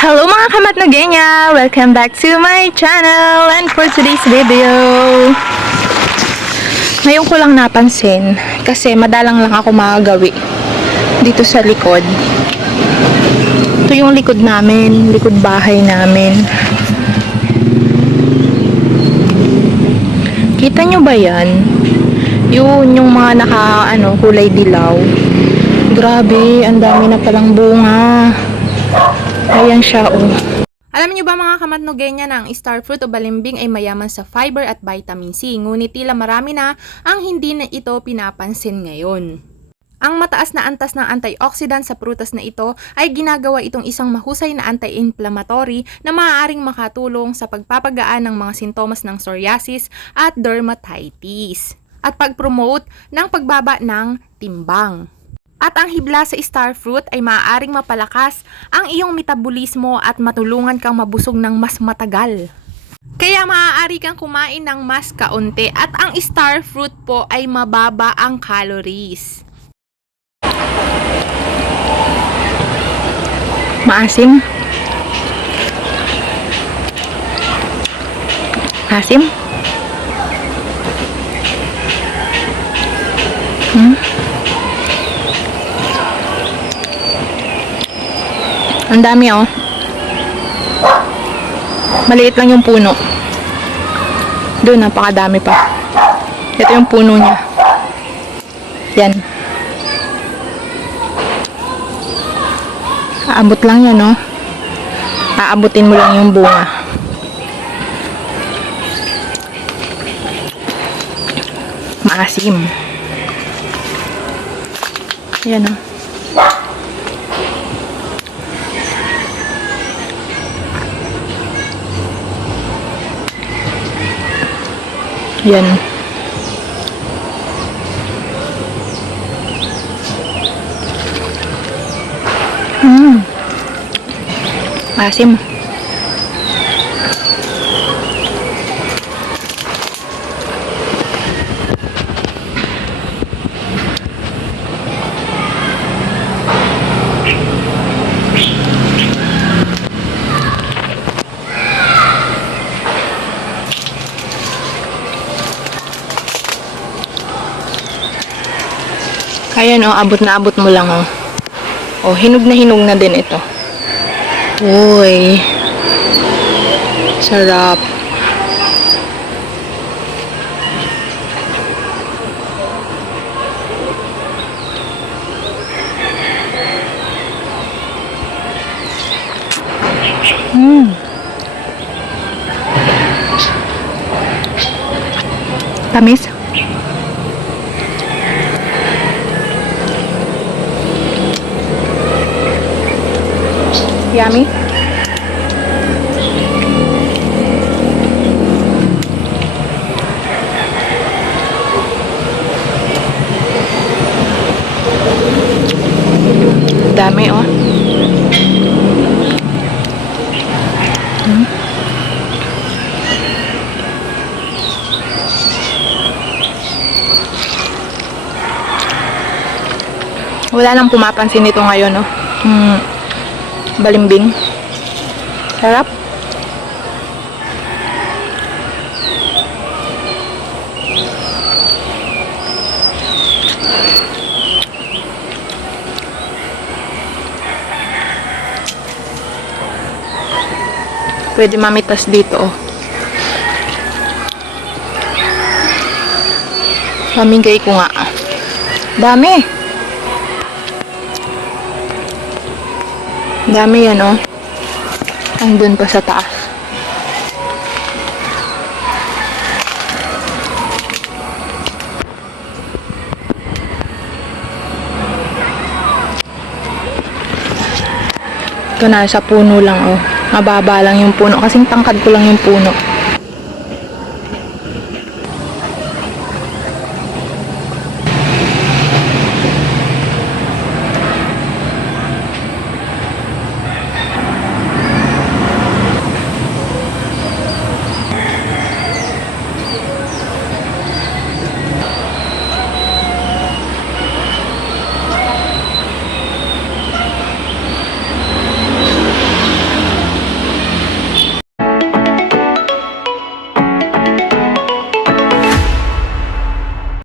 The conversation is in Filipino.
Hello mga kamatnogenya! Welcome back to my channel! And for today's video, ngayon ko lang napansin kasi madalang lang ako makagawi dito sa likod. Ito yung likod namin, likod bahay namin. Kita nyo ba yan? Yun, yung mga kulay dilaw. Grabe, ang dami na palang bunga. Ayan siya, oh. Alam niyo ba mga kamatnogenya na ang star fruit o balimbing ay mayaman sa fiber at vitamin C, ngunit tila marami na ang hindi na ito pinapansin ngayon. Ang mataas na antas ng antioxidant sa prutas na ito ay ginagawa itong isang mahusay na anti-inflammatory na maaaring makatulong sa pagpapagaan ng mga sintomas ng psoriasis at dermatitis at pag-promote ng pagbaba ng timbang. At ang hibla sa star fruit ay maaaring mapalakas ang iyong metabolismo at matulungan kang mabusog ng mas matagal. Kaya maaari kang kumain ng mas kaunti at ang star fruit po ay mababa ang calories. Maasim? Asim? Ang dami, oh. Maliit lang yung puno. Doon, napakadami pa. Ito yung puno niya. Yan. Aabot lang yan, oh. Aabutin mo lang yung bunga. Maasim. Yan, oh. Yan. Asim. Ayan, oh, abot na abot mo lang, oh. Oh, hinog na din ito. Uy. Sarap. Tamis. Yummy. Dami, oh. Wala nang pumapansin nito ngayon, oh. Balimbing. Sarap. Pwede mamitas dito, oh. Pamigay ko nga. Dami. Dami yan, oh. Andun pa sa taas. Ito na, sa puno lang, oh. Mababa lang yung puno. Kasing tangkad ko lang yung puno.